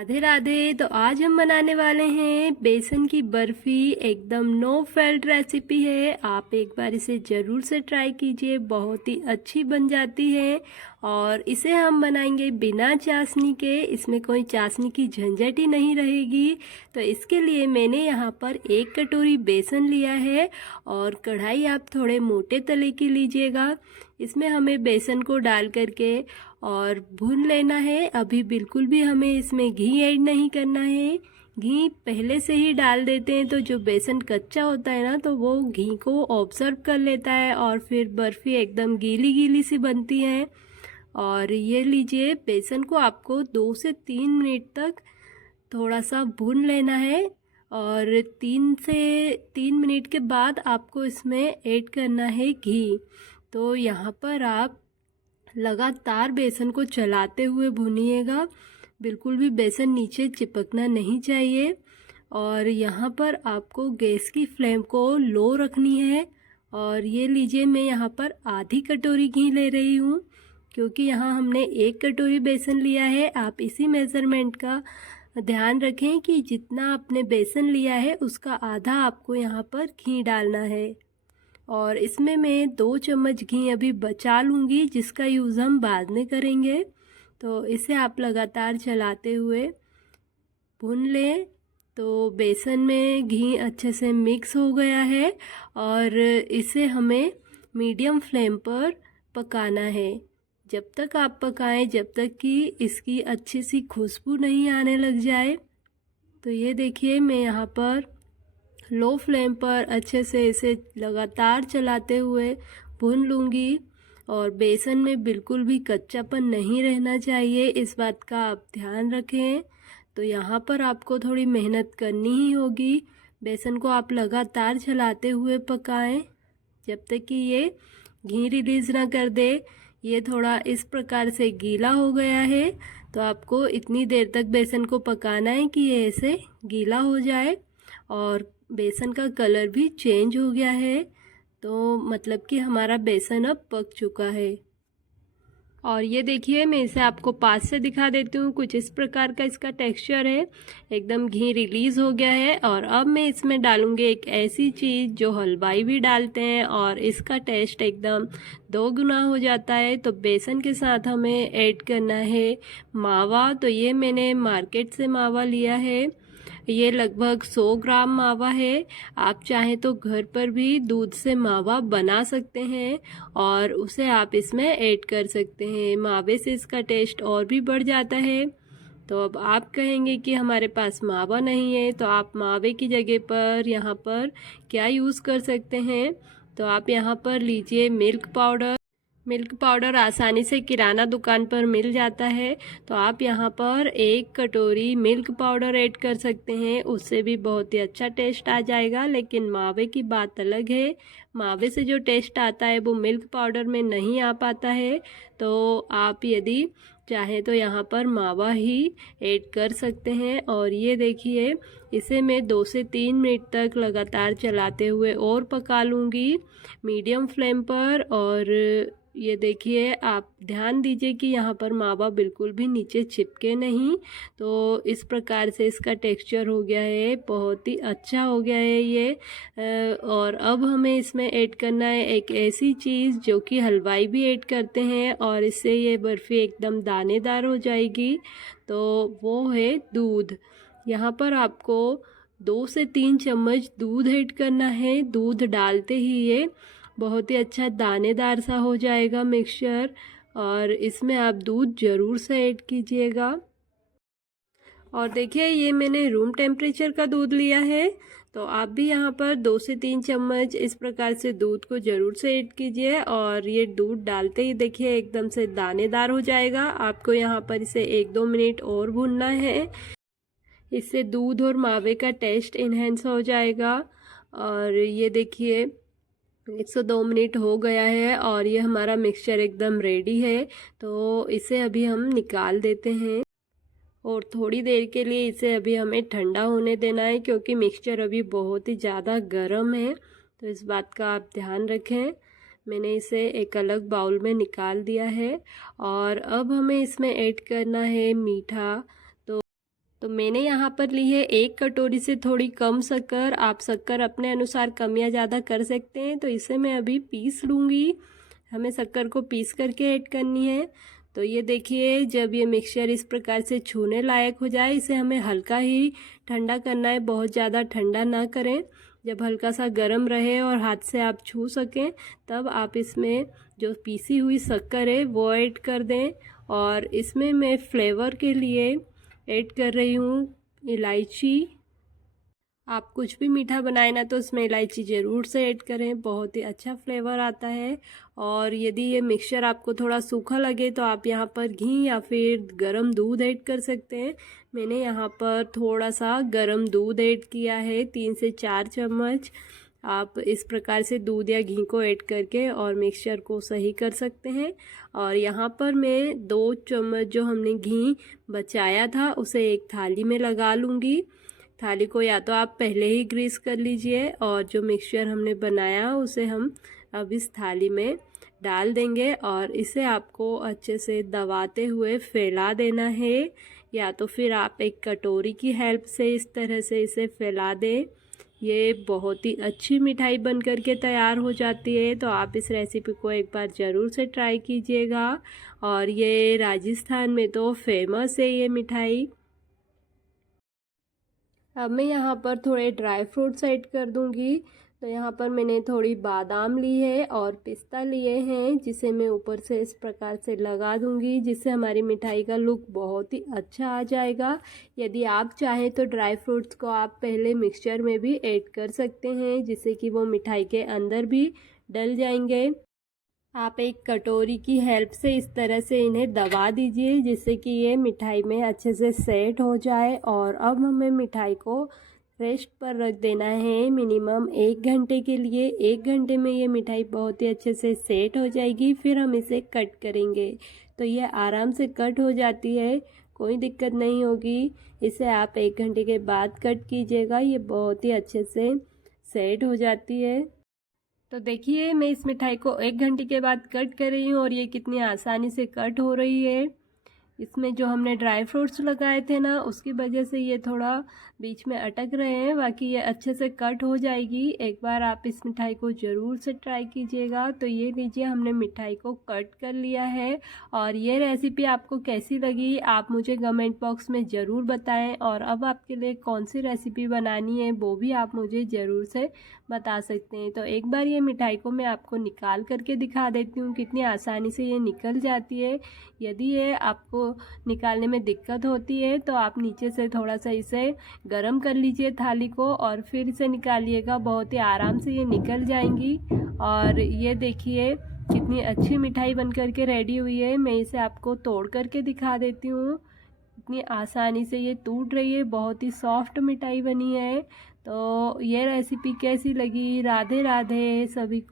राधे राधे। तो आज हम बनाने वाले हैं बेसन की बर्फ़ी। एकदम नो फैल्ट रेसिपी है। आप एक बार इसे ज़रूर से ट्राई कीजिए, बहुत ही अच्छी बन जाती है। और इसे हम बनाएंगे बिना चाशनी के, इसमें कोई चाशनी की झंझट ही नहीं रहेगी। तो इसके लिए मैंने यहाँ पर 1 कटोरी बेसन लिया है और कढ़ाई आप थोड़े मोटे तले की लीजिएगा। इसमें हमें बेसन को डाल करके और भून लेना है। अभी बिल्कुल भी हमें इसमें घी ऐड नहीं करना है। घी पहले से ही डाल देते हैं तो जो बेसन कच्चा होता है ना, तो वो घी को ऑब्जर्व कर लेता है और फिर बर्फ़ी एकदम गीली गीली सी बनती है। और ये लीजिए, बेसन को आपको 2 से 3 मिनट तक थोड़ा सा भून लेना है। और 3 मिनट के बाद आपको इसमें ऐड करना है घी। तो यहाँ पर आप लगातार बेसन को चलाते हुए भूनिएगा, बिल्कुल भी बेसन नीचे चिपकना नहीं चाहिए। और यहाँ पर आपको गैस की फ्लेम को लो रखनी है। और ये लीजिए, मैं यहाँ पर आधी कटोरी घी ले रही हूँ, क्योंकि यहाँ हमने 1 कटोरी बेसन लिया है। आप इसी मेज़रमेंट का ध्यान रखें कि जितना आपने बेसन लिया है उसका आधा आपको यहाँ पर घी डालना है। और इसमें मैं 2 चम्मच घी अभी बचा लूँगी, जिसका यूज़ हम बाद में करेंगे। तो इसे आप लगातार चलाते हुए भून लें। तो बेसन में घी अच्छे से मिक्स हो गया है और इसे हमें मीडियम फ्लेम पर पकाना है। जब तक आप पकाएं, जब तक कि इसकी अच्छी सी खुशबू नहीं आने लग जाए। तो ये देखिए, मैं यहाँ पर लो फ्लेम पर अच्छे से इसे लगातार चलाते हुए भून लूँगी। और बेसन में बिल्कुल भी कच्चापन नहीं रहना चाहिए, इस बात का आप ध्यान रखें। तो यहाँ पर आपको थोड़ी मेहनत करनी ही होगी। बेसन को आप लगातार चलाते हुए पकाएं जब तक कि ये घी रिलीज़ ना कर दे। ये थोड़ा इस प्रकार से गीला हो गया है, तो आपको इतनी देर तक बेसन को पकाना है कि ये ऐसे गीला हो जाए। और बेसन का कलर भी चेंज हो गया है, तो मतलब कि हमारा बेसन अब पक चुका है। और ये देखिए, मैं इसे आपको पास से दिखा देती हूँ। कुछ इस प्रकार का इसका टेक्सचर है, एकदम घी रिलीज़ हो गया है। और अब मैं इसमें डालूँगी एक ऐसी चीज़ जो हलवाई भी डालते हैं और इसका टेस्ट एकदम 2 गुना हो जाता है। तो बेसन के साथ हमें ऐड करना है मावा। तो ये मैंने मार्केट से मावा लिया है, ये लगभग 100 ग्राम मावा है। आप चाहें तो घर पर भी दूध से मावा बना सकते हैं और उसे आप इसमें ऐड कर सकते हैं। मावे से इसका टेस्ट और भी बढ़ जाता है। तो अब आप कहेंगे कि हमारे पास मावा नहीं है, तो आप मावे की जगह पर यहाँ पर क्या यूज़ कर सकते हैं। तो आप यहाँ पर लीजिए मिल्क पाउडर। मिल्क पाउडर आसानी से किराना दुकान पर मिल जाता है, तो आप यहाँ पर 1 कटोरी मिल्क पाउडर ऐड कर सकते हैं। उससे भी बहुत ही अच्छा टेस्ट आ जाएगा। लेकिन मावे की बात अलग है, मावे से जो टेस्ट आता है वो मिल्क पाउडर में नहीं आ पाता है। तो आप यदि चाहें तो यहाँ पर मावा ही ऐड कर सकते हैं। और ये देखिए, इसे मैं 2 से 3 मिनट तक लगातार चलाते हुए और पका लूँगी मीडियम फ्लेम पर। और ये देखिए, आप ध्यान दीजिए कि यहाँ पर मावा बिल्कुल भी नीचे चिपके नहीं। तो इस प्रकार से इसका टेक्सचर हो गया है, बहुत ही अच्छा हो गया है ये। और अब हमें इसमें ऐड करना है एक ऐसी चीज़ जो कि हलवाई भी ऐड करते हैं और इससे ये बर्फ़ी एकदम दानेदार हो जाएगी। तो वो है दूध। यहाँ पर आपको 2 से 3 चम्मच दूध ऐड करना है। दूध डालते ही ये बहुत ही अच्छा दानेदार सा हो जाएगा मिक्सचर। और इसमें आप दूध ज़रूर से ऐड कीजिएगा। और देखिए, ये मैंने रूम टेम्परेचर का दूध लिया है, तो आप भी यहाँ पर 2 से 3 चम्मच इस प्रकार से दूध को ज़रूर से ऐड कीजिए। और ये दूध डालते ही देखिए एकदम से दानेदार हो जाएगा। आपको यहाँ पर इसे 1-2 मिनट और भूनना है, इससे दूध और मावे का टेस्ट इन्हेंस हो जाएगा। और ये देखिए, 102 मिनट हो गया है और ये हमारा मिक्सचर एकदम रेडी है। तो इसे अभी हम निकाल देते हैं और थोड़ी देर के लिए इसे अभी हमें ठंडा होने देना है, क्योंकि मिक्सचर अभी बहुत ही ज़्यादा गर्म है। तो इस बात का आप ध्यान रखें। मैंने इसे एक अलग बाउल में निकाल दिया है। और अब हमें इसमें ऐड करना है मीठा। तो मैंने यहाँ पर ली है 1 कटोरी से थोड़ी कम शक्कर। आप शक्कर अपने अनुसार कम या ज़्यादा कर सकते हैं। तो इसे मैं अभी पीस लूँगी। हमें शक्कर को पीस करके ऐड करनी है। तो ये देखिए, जब ये मिक्सचर इस प्रकार से छूने लायक हो जाए, इसे हमें हल्का ही ठंडा करना है, बहुत ज़्यादा ठंडा ना करें। जब हल्का सा गर्म रहे और हाथ से आप छू सकें, तब आप इसमें जो पीसी हुई शक्कर है वो ऐड कर दें। और इसमें मैं फ्लेवर के लिए ऐड कर रही हूँ इलायची। आप कुछ भी मीठा बनाए ना तो उसमें इलायची ज़रूर से ऐड करें, बहुत ही अच्छा फ्लेवर आता है। और यदि ये मिक्सचर आपको थोड़ा सूखा लगे तो आप यहाँ पर घी या फिर गरम दूध ऐड कर सकते हैं। मैंने यहाँ पर थोड़ा सा गरम दूध ऐड किया है, 3 से 4 चम्मच। आप इस प्रकार से दूध या घी को ऐड करके और मिक्सचर को सही कर सकते हैं। और यहाँ पर मैं 2 चम्मच जो हमने घी बचाया था उसे एक थाली में लगा लूँगी। थाली को या तो आप पहले ही ग्रीस कर लीजिए, और जो मिक्सचर हमने बनाया उसे हम अब इस थाली में डाल देंगे और इसे आपको अच्छे से दबाते हुए फैला देना है। या तो फिर आप एक कटोरी की हेल्प से इस तरह से इसे फैला दें। ये बहुत ही अच्छी मिठाई बन कर के तैयार हो जाती है। तो आप इस रेसिपी को एक बार ज़रूर से ट्राई कीजिएगा। और ये राजस्थान में तो फेमस है ये मिठाई। अब मैं यहाँ पर थोड़े ड्राई फ्रूट्स ऐड कर दूँगी। तो यहाँ पर मैंने थोड़ी बादाम ली है और पिस्ता लिए हैं, जिसे मैं ऊपर से इस प्रकार से लगा दूँगी, जिससे हमारी मिठाई का लुक बहुत ही अच्छा आ जाएगा। यदि आप चाहें तो ड्राई फ्रूट्स को आप पहले मिक्सचर में भी ऐड कर सकते हैं, जिससे कि वो मिठाई के अंदर भी डल जाएंगे। आप एक कटोरी की हेल्प से इस तरह से इन्हें दबा दीजिए, जिससे कि ये मिठाई में अच्छे से सेट हो जाए। और अब हमें मिठाई को रेस्ट पर रख देना है मिनिमम 1 घंटे के लिए। 1 घंटे में ये मिठाई बहुत ही अच्छे से सेट हो जाएगी। फिर हम इसे कट करेंगे। तो ये आराम से कट हो जाती है, कोई दिक्कत नहीं होगी। इसे आप 1 घंटे के बाद कट कीजिएगा, ये बहुत ही अच्छे से सेट हो जाती है। तो देखिए, मैं इस मिठाई को 1 घंटे के बाद कट कर रही हूँ और ये कितनी आसानी से कट हो रही है। इसमें जो हमने ड्राई फ्रूट्स लगाए थे ना, उसकी वजह से ये थोड़ा बीच में अटक रहे हैं, बाकी ये अच्छे से कट हो जाएगी। एक बार आप इस मिठाई को ज़रूर से ट्राई कीजिएगा। तो ये लीजिए, हमने मिठाई को कट कर लिया है। और ये रेसिपी आपको कैसी लगी आप मुझे कमेंट बॉक्स में ज़रूर बताएं। और अब आपके लिए कौन सी रेसिपी बनानी है वो भी आप मुझे ज़रूर से बता सकते हैं। तो एक बार ये मिठाई को मैं आपको निकाल करके दिखा देती हूँ, कितनी आसानी से ये निकल जाती है। यदि ये आपको निकालने में दिक्कत होती है तो आप नीचे से थोड़ा सा इसे गरम कर लीजिए थाली को, और फिर इसे निकालिएगा, बहुत ही आराम से ये निकल जाएंगी। और ये देखिए, कितनी अच्छी मिठाई बन करके रेडी हुई है। मैं इसे आपको तोड़ करके दिखा देती हूँ, इतनी आसानी से ये टूट रही है, बहुत ही सॉफ्ट मिठाई बनी है। तो ये रेसिपी कैसी लगी? राधे राधे सभी को।